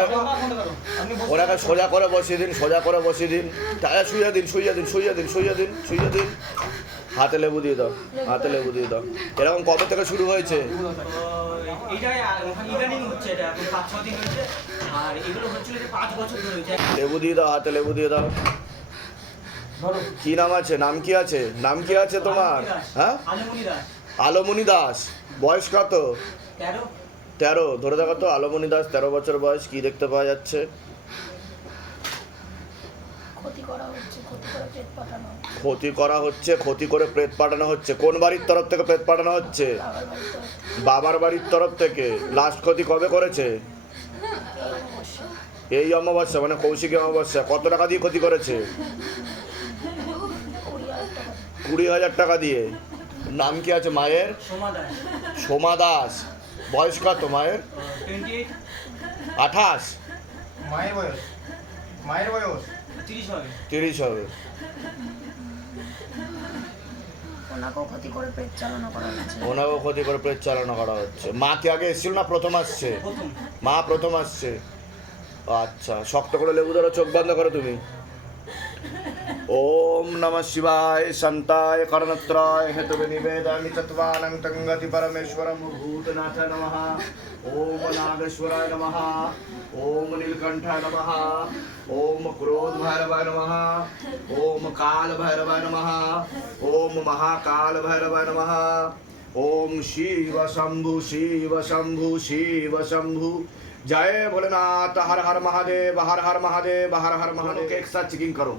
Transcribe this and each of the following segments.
থাকুন। সোজা করে বসিয়ে দিন, সোজা করে বসিয়ে দিন। টায়া শুয়ে দিন শুয়ে দিন শুয়ে দিন শুয়ে দিন শুয়ে দিন। হাতে লেবু দিয়ে দাও, হাতে লেবু দিয়ে দাও। এরকম কবে থেকে শুরু হয়েছে? লেবু দিয়ে দাও, হাতে লেবু দিয়ে দাও। কি নাম আছে? নাম কি আছে? নাম কি আছে তোমার? হ্যাঁ? আলমনি দাস। দাস বয়স কত? তেরো ধরে দেখো তো আলোমনি দাস তেরো বছর বয়স কি দেখতে পাওয়া যাচ্ছে? ক্ষতি করা হচ্ছে ক্ষতি করে পেট পাঠানো ক্ষতি করা হচ্ছে ক্ষতি করে প্রেত পাঠানো হচ্ছে। কোন বাড়ির তরফ থেকে প্রেত পাঠানো হচ্ছে? বাবার বাড়ির তরফ থেকে। লাস্ট ক্ষতি কবে করেছে? এই অমাবস্যা মানে কৌশিকী অমাবস্যা কত টাকা দিয়ে ক্ষতি করেছে? কুড়ি হাজার টাকা। কুড়ি হাজার টাকা দিয়ে। নাম কি আছে মায়ের? সোমা দাস। বয়স কত মায়ের? আঠাশ। মায়ের বয়স। মায়ের বয়স। তিরিশ হবে। তিরিশ হবে। ওনাকেও ক্ষতি করে পেট চালনা করা হচ্ছে। ওনাকেও ক্ষতি করে প্রেত চালনা করা হচ্ছে। মা কি আগে এসেছিল না প্রথম আসছে? মা প্রথম আসছে। আচ্ছা শক্ত করে লেবু ধরো চোখ বন্ধ করো তুমি। ओम नमः शिवाय सन्ताय कर्णत्राय हेतुविनिवेदानि तत्त्वानं तंगति परमेश्वरं भूतनाथ नमः। ओम नागेश्वराय नमः। ओम नीलकण्ठाय नमः। ॐ क्रोधभैरवाय नमः। ॐ कालभैरवाय नमः। महाकाल महाकालभैरवाय नमः। ओम शिव शंभु शिव शंभु शिव शंभु जय भोलेनाथ। हर हर महादेव, हर हर महादेव, हर हर महादेव। एक साथ चिकिंग करो।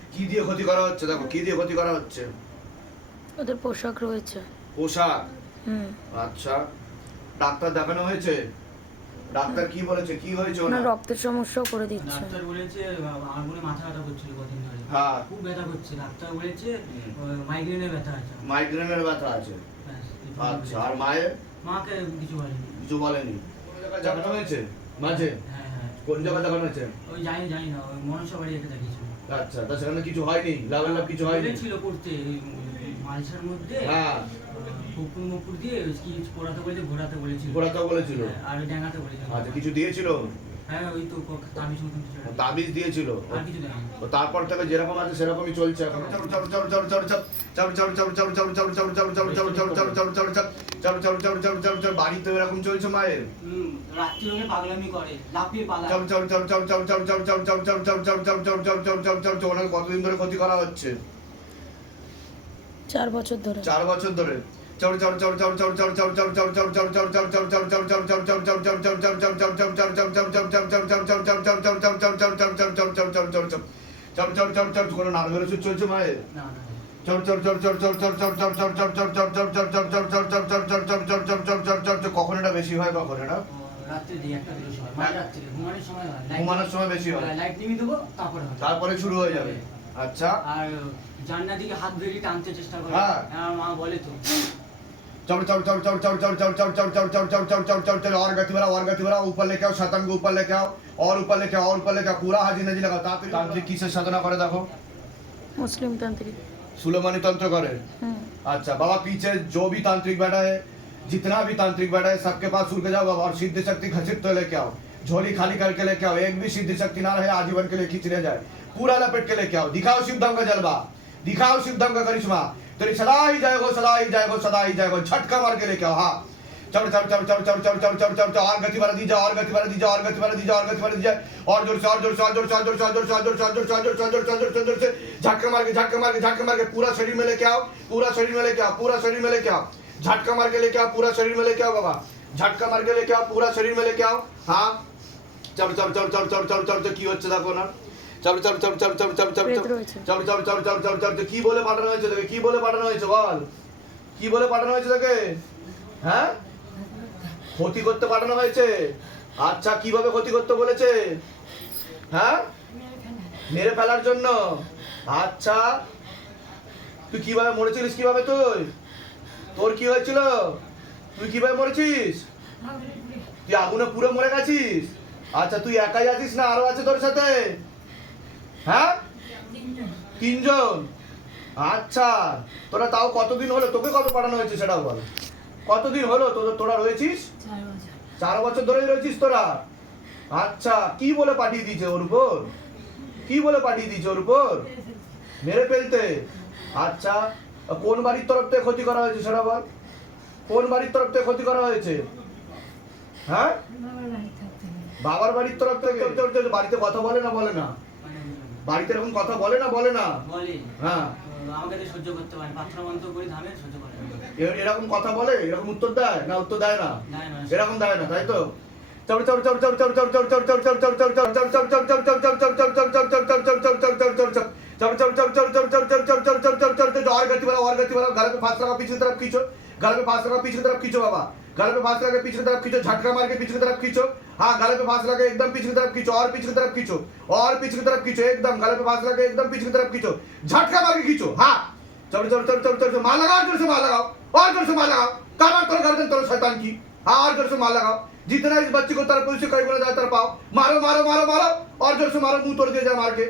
কি দিয়ে ক্ষতি করা হচ্ছে? দেখো কি দিয়ে ক্ষতি করা হচ্ছে? ওদের পোশাক রয়েছে। পোশাক? হুম। আচ্ছা। ডাক্তার দেখানো হয়েছে? ডাক্তার কি বলেছে? কি হয়েছে ওনার? রক্তের সমস্যাও করে দিচ্ছে। ডাক্তার বলেছে আগুনে মাথা ব্যথা করছিল কদিন ধরে। হ্যাঁ। খুব ব্যথা করছে। ডাক্তার বলেছে মাইগ্রেনের ব্যথা আছে। মাইগ্রেনের ব্যথা আছে? আচ্ছা আর মায়ের? মাকে কিছু বলেনি। কিছু বলেনি? দেখানো হয়েছে? মাঝে? হ্যাঁ হ্যাঁ। কোন জায়গায় দেখানো হয়েছে? ওই জানি জানি না ওই মনসা বাড়ি একটা দেখিয়েছিল আচ্ছা তা সেখানে কিছু হয়নি লাভ লাভ কিছু হয়নি ছিল করতে মালসার মধ্যে হ্যাঁ কুকুর মুকুর দিয়ে ওই কি পড়াতে বলেছে ঘোরাতে বলেছিল ঘোরাতেও বলেছিল হ্যাঁ, আর ওই ডাঙাতে বলেছিল আচ্ছা কিছু দিয়েছিল হ্যাঁ ওই তো ক- তাবিজ মতন কিছু একটা। তাবিজ দিয়েছিল আর কিছু দেয়নি ও তারপর থেকে যেরকম আছে সেরকমই চলছে এখন বাড়িতে এরকম চলছে মায়ের হুম, পাগলামি করে লাফিয়ে কতদিন ধরে ক্ষতি করা হচ্ছে চার বছর ধরে চার বছর ধরে কোনো নার্ভের ওষুধ চলছে মায়ের না না কখন এটা বেশি হয় কখন এটা হয় ঘুমানোর সময় বেশি হয় লাইট নিভিয়ে দেবো তারপরে হয় তারপরে শুরু হয়ে যাবে আচ্ছা আর জান্নার দিকে হাত বেরিয়ে টানতে চেষ্টা করে হ্যাঁ। আমার মা বলে তো चल चल चल चल चल चल चल चल चल चल चल चल चल चल चल चल और गति बढ़ाओ और गति बढ़ाओ ऊपर लेके आओ शतंग को ऊपर लेके आओ और ऊपर लेके आओ और ऊपर लेके आओ पूरा हाजी नजी लगाओ तांत्रिक तांत्रिक किसे साधना करे देखो মুসলিম তান্ত্রিক सुलेमानी तंत्र करे হুম अच्छा बाबा पीछे जो भी तांत्रिक बैठा है जितना भी तांत्रिक बैठा है सबके पास सुर के जाओ और सिद्ध शक्ति घसित तो लेके आओ झोली खाली करके लेके आओ एक भी सिद्ध शक्ति ना रहे आजीवन के लिए खींच ले जाए पूरा लपेट के लेके आओ दिखाओ शिव धाम का जलवा दिखाओ शिव धाम का करिश्मा तेरी सदा ही जाएगो सदा ही जाएगो सदा ही जाएगो झटका मार के लेके आओ हाँ चल चल चल चल चल चल चल चल चल चल और गति बढ़ा दीजिए और गति बढ़ा दीजिए और गति बढ़ा दीजिए और गति बढ़ा दीजिए और ज़ोर से और ज़ोर से और ज़ोर से और ज़ोर से और ज़ोर से और ज़ोर से और ज़ोर से और ज़ोर से और ज़ोर से और ज़ोर से ज़ोर से झटका मार के झटका मार के झटका मार के पूरा शरीर में लेके आओ पूरा शरीर में लेके आओ पूरा शरीर में लेके आओ झटका मार के लेके आओ पूरा शरीर में लेके आओ बाबा झटका मार के लेके आओ पूरा शरीर में लेके आओ हाँ चलो चलो चलो चलो चलो चलो चलो কি হচ্ছে দেখো না চলো চলো চলো চলো চলো চলো চলো চলো চলো চলো চলো চলো চলো কি বলে পাঠানো হয়েছে তোকে কি বলে পাঠানো হয়েছে বল কি বলে পাঠানো হয়েছে তোকে হ্যাঁ ক্ষতি করতে পাঠানো হয়েছে আচ্ছা কীভাবে ক্ষতি করতে বলেছে হ্যাঁ মেরে ফেলার জন্য আচ্ছা তুই কীভাবে মরেছিলিস কীভাবে তুই তোর কি হয়েছিল? তুই কীভাবে মরেছিস? তুই আগুনে পুরো মরে গেছিস? আচ্ছা তুই একাই আছিস না আরও আছে তোর সাথে? হ্যাঁ? তিনজন? আচ্ছা তোরা তাও কতদিন হলো? তোকে কত পাঠানো হয়েছে সেটাও বল। কতদিন হলো তোরা রয়েছিস? চার বছর ধরেই রয়েছিস তোরা। আচ্ছা কি বলে পাঠিয়ে দিয়েছে ওর উপর? কি বলে পাঠিয়ে দিয়েছে ওর উপর? মেরে ফেলতে। আচ্ছা কোন বাড়ির তরফ থেকে ক্ষতি করা হয়েছে সেটা বল কোন বাড়ির তরফ থেকে ক্ষতি করা হয়েছে হ্যাঁ বাবার বাড়ির তরফ থেকে বাড়িতে কথা বলে না বলে না বাড়িতে এরকম কথা বলে না বলে না হ্যাঁ এরকম কথা বলে এরকম উত্তর দেয় না উত্তর দেয় না এরকম দেয় না তাই তো চল चलो चलो चलो चलो चलो चलो चलो चलो चलो चलो चलो चलो और गति बढ़ाओ और गति बढ़ाओ गला पे फास्ट लगा पीछे तरफ़ खींचो गला पे फास्ट लगा पीछे तरफ़ खींचो बाबा गला पे फास्ट लगा पीछे तरफ़ खींचो झटका मार के पीछे तरफ़ खींचो हाँ घर में फांस लगा एकदम पीछे तरफ़ खींचो और पीछे तरफ़ खींचो और पीछे की तरफ़ खींचो एकदम गला पे फास्ट लगा एकदम पीछे तरफ़ खींचो झटका मार के खींचो हाँ चलो चलो चलो चलो चलो मार लगाओ ज़ोर से मार लगाओ और ज़ोर से मार लगाओ काम गर्दन शैतान की हाँ और ज़ोर से मार लगाओ जितना इस बच्चे को तरफ़ से कई बोला जाए तरफ़ आओ मारो मारो मारो मारो और ज़ोर से मारो मुँह तोड़ दिया जाए मार के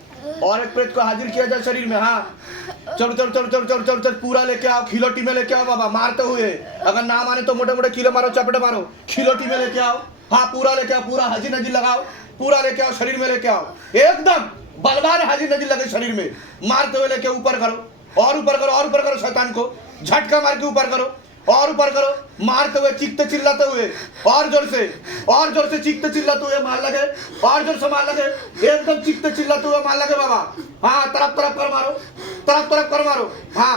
और एक प्रेत को हाजिर किया जाए शरीर में हाँ। चल चल चल चल चल चल पूरा लेके आओ खिलोटी में लेके आओ, बाबा, मारते हुए। अगर ना माने तो मोटे मोटे खिलो मारो, चपटे मारो। खिलोटी में लेके आओ। हाँ पूरा लेके आओ, पूरा हाजिर नजीर लगाओ। पूरा लेके आओ, शरीर में लेके आओ। एकदम बलवान हाजिर नजीर लगे शरीर में। मारते हुए लेके ऊपर करो, और ऊपर करो, और ऊपर करो, शैतान को। झटका मार के ऊपर करो। और ऊपर करो मारते हुए चीखते चिल्लाते हुए और जोर से और जोर से चीखते चिल्लाते हुए मार लगे और जोर से मार लगे एकदम चीखते चिल्लाते हुए मार लगे बाबा हाँ तरफ तरफ कर मारो तरफ तरफ कर मारो हाँ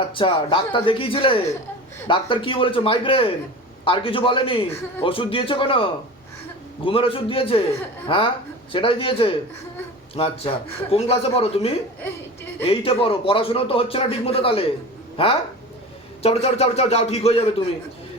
আচ্ছা ডাক্তার দেখিয়েছিলে? ডাক্তার কি বলেছে মাইগ্রেন আর কিছু বলেনি? ওষুধ দিয়েছে কোনো? ঘুমের ওষুধ দিয়েছে? হ্যাঁ? সেটাই দিয়েছে? আচ্ছা কোন ক্লাসে পড়ো তুমি? এইটে পড়ো। পড়াশোনা তো হচ্ছে না ঠিক মতো তাহলে। হ্যাঁ? চাপড়ে চাপড়ে চাপড়ে চলো যাও, ঠিক হয়ে যাবে তুমি।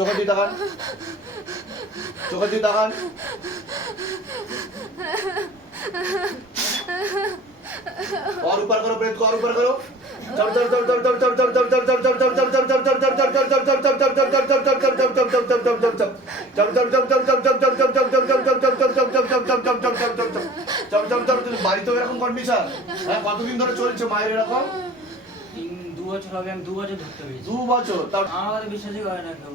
চোখের দিকে তাকান চোখের চল তাকান চল ऊपर চল ब्रेथ को और ऊपर करो चढ़ चढ़ चढ़ चढ़ চল চল চল চল চল চল চল চল চল চল চল চল চল चढ़ चढ़ चढ़ चढ़ चढ़ चढ़ चढ़ चढ़ चढ़ चढ़ चढ़ चढ़ বাড়িতেও এরকম কন্ডিশন হ্যাঁ কতদিন ধরে চলছে মায়ের এরকম দু বছর আগে আমি দু বছর ধরতে পেরেছি দু বছর তার আমার বিশ্বাসই করে না কেউ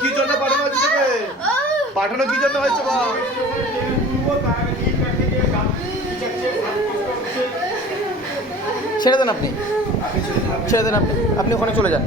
কি জন্য পাঠানো হয়েছে তোকে পাঠানো কি জন্য হয়েছে বা ছেড়ে দেন আপনি। ছেড়ে দেন আপনি। আপনি ওখানে চলে যান।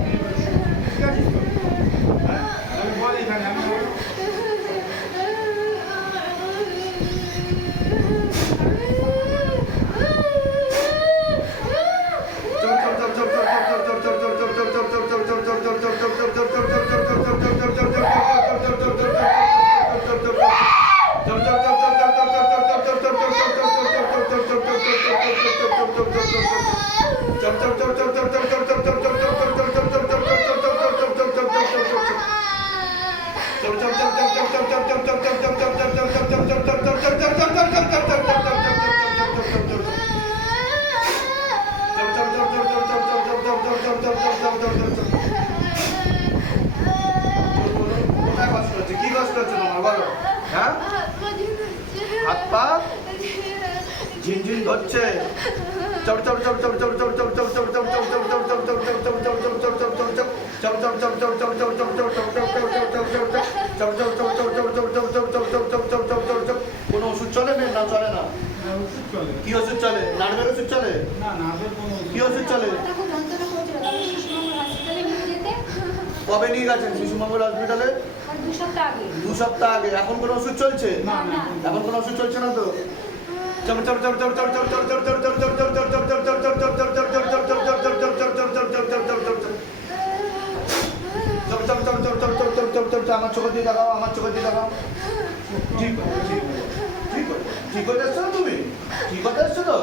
কোথায় কোনো ওষুধ চলে না? চলে না। কি ওষুধ চলে? নার্ভের ওষুধ চলে? কি ওষুধ চলে? কবে নিয়ে গেছেন? শিশু মঙ্গল হসপিটালে দু সপ্তাহ আগে। এখন কোনো ওষুধ চলছে? এখন কোনো ওষুধ চলছে না তো? আমার চোখে দিয়ে দেখাও আমার চোখে দিয়ে দেখাও ঠিক ঠিক ঠিক। ঠিক এসছো না তুমি? ঠিক হতে এসছো তো?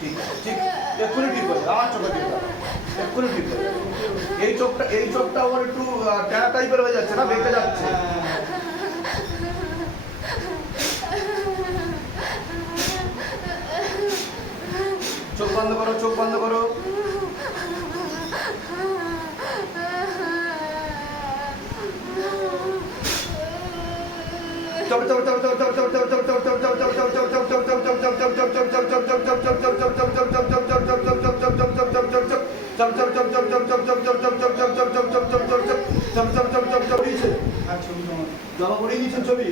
ঠিক ঠিক। এক্ষুনি ঠিক হয়ে আমার চোখে দিয়ে এক্ষুনি ঠিক হয়ে এই চোখটা এই চোখটা ওর একটু ট্যানা টাইপের হয়ে যাচ্ছে না, বেঁকে যাচ্ছে? বন্ধ করো চোখ বন্ধ করো জমা করে দিয়েছেন ছবি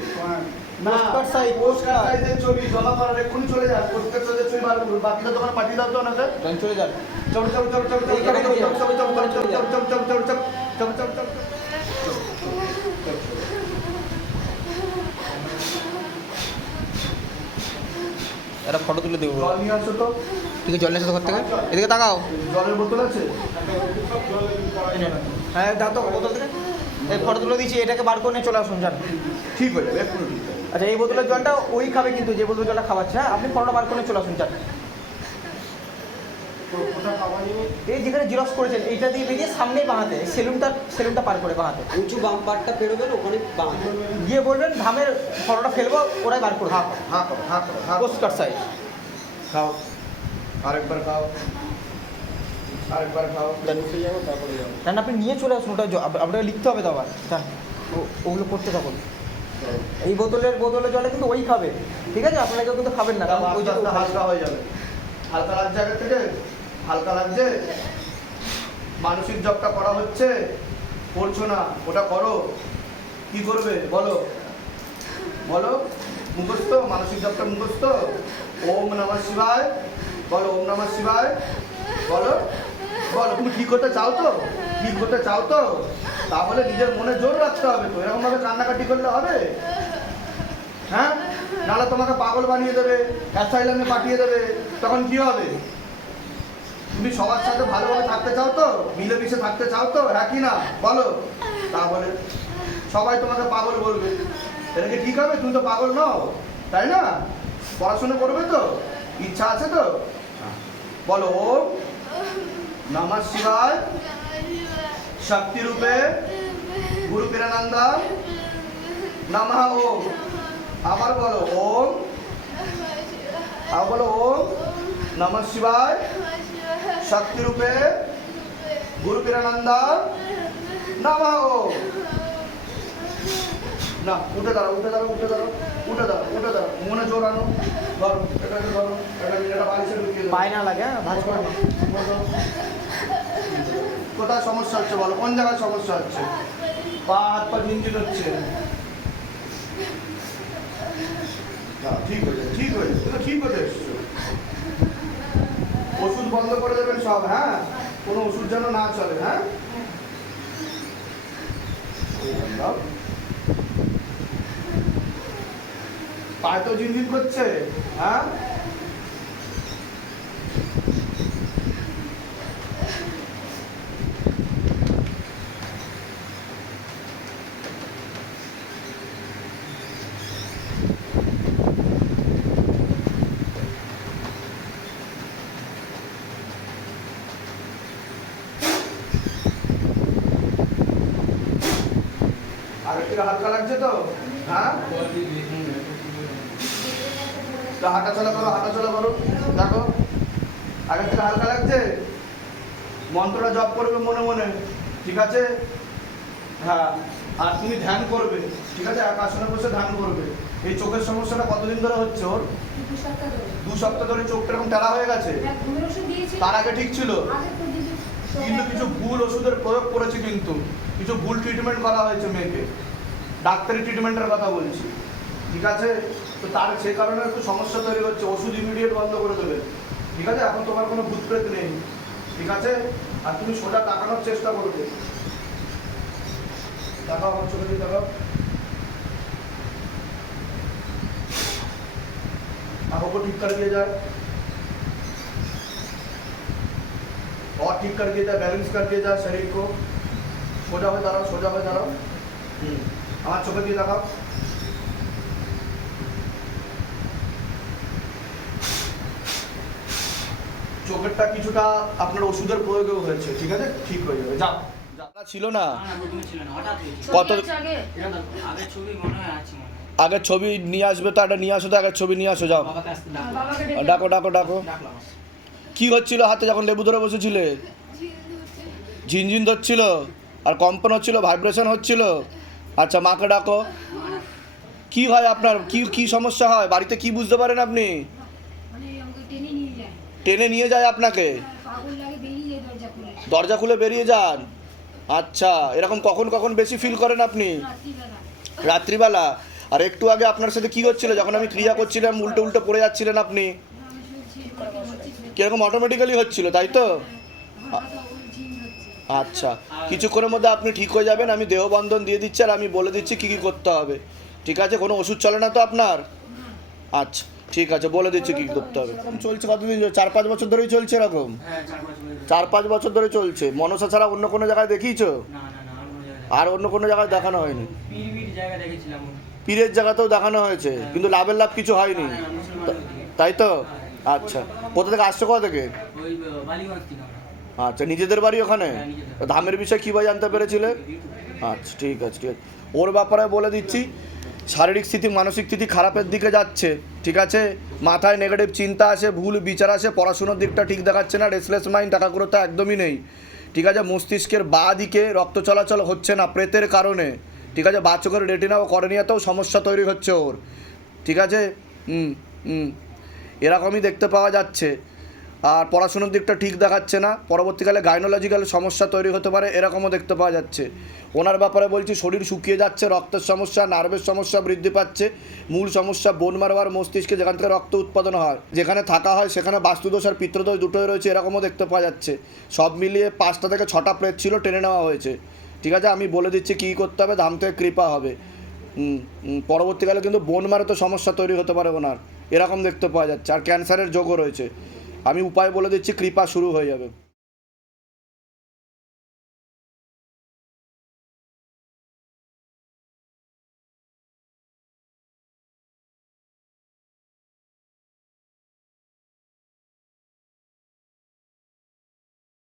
পোস্টকার্ড সাইজের ছবি জমা করার এক্ষুনি চলে যান পোস্টকার্ড সাইজের ছবি বার করুন বাকিটা তোমার পাঠিয়ে দাও তো ওনাকে চলে যান চল চল চল চল চল চল চল চল চল চল চল চল চল চল চল চল চল চল একটা ফটো তুলে দেবো জল নিয়ে আসো তো ঠিক আছে জল নিয়ে এসো ঘর থেকে এদিকে তাকাও জলের বোতল আছে হ্যাঁ দাও তো বোতল থেকে এই ফটো তুলে দিয়েছি এটাকে বার করে নিয়ে চলে আসুন যান ঠিক হয়ে যাবে হয়ে। আচ্ছা এই বোতলের জলটা ওই খাবে কিন্তু যে বোতলের জলটা খাওয়াচ্ছে হ্যাঁ? আপনি ফটোটা বার করে চলে আসুন পাওয়া এই যেখানে জিরক্স করেছেন এইটা দিয়ে বেরিয়ে সামনেই বাঁহাতে সেলুনটা সেলুনটা পার করে বাঁহাতে। উঁচু বাম পাটটা পেরোবেন ওখানে বাম গিয়ে বলবেন ধামের ফটোটা ফেলব ওরাই বার করে হা হা করো হা করো হা সাইজ খাও। আরেকবার খাও। আরেকবার খাও। উঠে যাব তারপরে যাব। কারণ আপনি নিয়ে চলে আসুন ওটা আপনাকে লিখতে হবে তো আবার। ও- ওগুলো করতে থাকুন। এই বোতলের বোতলের জলে কিন্তু ওই খাবে। ঠিক আছে? আপনারা কেউ কিন্তু খাবেন না কারণ ওই আস্তে যে আস্তে হালকা হয়ে যাবে। হালকা লাগছে আগের থেকে? হালকা লাগছে? মানসিক জবটা করা হচ্ছে? করছ না? ওটা করো। কি করবে? বলো। বলো। মুখস্থ? মানসিক জবটা মুখস্থ? ওম নমঃ শিবায়। বলো ওম নমঃ শিবায়। বলো। বলো তুমি ঠিক করতে চাও তো? ঠিক করতে চাও তো? তাহলে নিজের মনে জোর রাখতে হবে তো। এরকম ভাবে কান্নাকাটি করলে হবে? হ্যাঁ? নাহলে তোমাকে পাগল বানিয়ে দেবে, অ্যাসাইলামে পাঠিয়ে দেবে। তখন কি হবে? তুমি সবার সাথে ভালোভাবে থাকতে চাও তো? মিলেমিশে থাকতে চাও তো? রাখি না? বলো। তাহলে সবাই তোমাকে পাগল বলবে। এটা কি ঠিক হবে তুমি তো পাগল নও, তাই না? পড়াশোনা করবে তো? ইচ্ছা আছে তো? বলো, ওম নমঃ শিবায় শক্তি রূপে গুরু পীরানন্দা নমঃ ওম। আবার বলো ওম। আবার বলো ওম। নমঃ শিবায়। শক্তি রূপে গুরু পীরানন্দা নমঃ ওম। না উঠে দাঁড়াও উঠে দাঁড়াও উঠে দাঁড়াও উঠে দাঁড়াও উঠে দাঁড়াও। মনে জোর আনো। ধরো এটাকে ধরো এটা বালিশে ঢুকিয়ে দাও। পায় না লাগে হ্যাঁ ভাজ করে। কোথায় সমস্যা হচ্ছে বলো? কোন জায়গায় সমস্যা হচ্ছে? পা হাত পা ঝিনঝিন হচ্ছে? ঠিক ঠিক ঠিক এসছো। ওষুধ বন্ধ করে দেবেন সব হ্যাঁ? কোনো ওষুধ যেন না চলে হ্যাঁ? পায়ে তো ঝিনঝিন করছে হ্যাঁ আর একটু হালকা লাগছে তো? হ্যাঁ? তো হাঁটা চলা করো হাঁটা চলা করো। দেখো আগের থেকে হালকা লাগছে? মন্ত্রটা জপ করবে মনে মনে ঠিক আছে? হ্যাঁ আর তুমি ধ্যান করবে ঠিক আছে? এক আসনে বসে ধ্যান করবে। এই চোখের সমস্যাটা কতদিন ধরে হচ্ছে ওর? দু সপ্তাহ ধরে। চোখটা এরকম টেরা হয়ে গেছে? দিয়েছিল। তার আগে ঠিক ছিল? কিন্তু কিছু ভুল ওষুধের প্রয়োগ করেছে কিন্তু। কিছু ভুল ট্রিটমেন্ট করা হয়েছে মেয়েকে। ডাক্তারি ট্রিটমেন্টের কথা বলছি ঠিক আছে তো তার সে কারণে একটু সমস্যা তৈরি হচ্ছে ওষুধ ইমিডিয়েট বন্ধ করে দেবে ঠিক আছে এখন তোমার কোনো ভূত প্রেত নেই ঠিক আছে আর তুমি সোজা তাকানোর চেষ্টা করবে তাকাও আমার চোখে দিয়ে তাকাও आंखों को ठीक कर दिया जाए और ठीक कर दिया जाए बैलेंस कर दिया जाए शरीर को সোজা হয়ে দাঁড়াও সোজা হয়ে দাঁড়াও হুম আমার চোখে দিয়ে দেখাও। চোখেরটা কিছুটা আপনার ওষুধের প্রয়োগেও হয়েছে ঠিক আছে? ঠিক হয়ে যাবে। যাও। ছিল না কত আগে? আগের ছবি হয় হয়। নিয়ে আসবে তো একটা নিয়ে আসো তো আগের ছবি নিয়ে আসো যাও। বাবাকে ডেকে- ডাকো ডাকো ডাকলাম। কি হচ্ছিল হাতে যখন লেবু ধরে বসেছিলে? ঝিনঝিন ধরছিল? আর কম্পন হচ্ছিল? ভাইব্রেশন হচ্ছিল? আচ্ছা মাকে ডাকো। কি হয় আপনার? কি কি সমস্যা হয়? বাড়িতে কি বুঝতে পারেন আপনি? মানে টেনে নিয়ে যায়। আপনাকে? যায় দরজা খুলে। বেরিয়ে যান? আচ্ছা এরকম কখন কখন বেশি ফিল করেন আপনি? রাত্রিবেলা। আর একটু আগে আপনার সাথে কি হচ্ছিল? যখন আমি ক্রিয়া করছিলাম উল্টো উল্টো পড়ে যাচ্ছিলেন আপনি। এরকম কীরকম অটোমেটিক্যালি হচ্ছিল তাই তো আমার মাথা ওই ঝিম হচ্ছে আচ্ছা কিছুক্ষণের মধ্যে আপনি ঠিক হয়ে যাবেন আমি দেহবন্ধন দিয়ে দিচ্ছি আর আমি বলে দিচ্ছি কী কী করতে হবে। ঠিক আছে? কোনো ওষুধ চলে না তো আপনার? আচ্ছা ঠিক আছে বলে দিচ্ছি কী করতে হবে। চলছে কতদিন চার পাঁচ বছর ধরেই চলছে এরকম? হ্যাঁ চার পাঁচ বছর ধরে। চলছে। মনসা ছাড়া অন্য কোনো জায়গায় দেখিয়েছো? না না না আর অন্য কোনো জায়গায় দেখানো হয়নি? পীরের জায়গাতেও দেখানো হয়েছে কিন্তু লাভের লাভ কিছু হয়নি। হ্যাঁ। তাই তো? আচ্ছা। কোথা থেকে আসছো? কোথা থেকে। আচ্ছা নিজেদের বাড়ি ওখানে? হ্যাঁ, ধামের বিষয়ে কীভাবে জানতে পেরেছিলে? আচ্ছা ঠিক আছে ঠিক আছে। ওর ব্যাপারে বলে দিচ্ছি শারীরিক স্থিতি মানসিক স্থিতি খারাপের দিকে যাচ্ছে ঠিক আছে? মাথায় নেগেটিভ চিন্তা আসে ভুল বিচার আসে পড়াশোনার দিকটা ঠিক দেখাচ্ছে না রেসলেস মাইন্ড টাকাগুলোতে একদমই নেই। ঠিক আছে মস্তিষ্কের বা দিকে রক্ত চলাচল হচ্ছে না প্রেতের কারণে। ঠিক আছে বাচ্চকের রেটিনা ও করণীয়তেও সমস্যা তৈরি হচ্ছে ওর। ঠিক আছে? হুম হুম। এরকমই দেখতে পাওয়া যাচ্ছে। আর পড়াশোনার দিকটা ঠিক দেখাচ্ছে না। পরবর্তীকালে গাইনোলজিক্যাল সমস্যা তৈরি হতে পারে, এরকমও দেখতে পাওয়া যাচ্ছে। ওনার ব্যাপারে বলছি, শরীর শুকিয়ে যাচ্ছে, রক্তের সমস্যা নার্ভের সমস্যা বৃদ্ধি পাচ্ছে। মূল সমস্যা বোন মারবার মস্তিষ্কে যেখান থেকে রক্ত উৎপাদন হয়, যেখানে থাকা হয়, সেখানে বাস্তুদোষ আর পিত্রদোষ দুটোই রয়েছে, এরকমও দেখতে পাওয়া যাচ্ছে। সব মিলিয়ে পাঁচটা থেকে ছটা প্লেট ছিল, টেনে নেওয়া হয়েছে। ঠিক আছে, আমি বলে দিচ্ছি কী করতে হবে, ধাম থেকে কৃপা হবে। পরবর্তীকালে কিন্তু বোন মারে তো সমস্যা তৈরি হতে পারে ওনার, এরকম দেখতে পাওয়া যাচ্ছে। আর ক্যান্সারের যোগও রয়েছে। আমি উপায় বলে দিচ্ছি কৃপা শুরু হয়ে যাবে।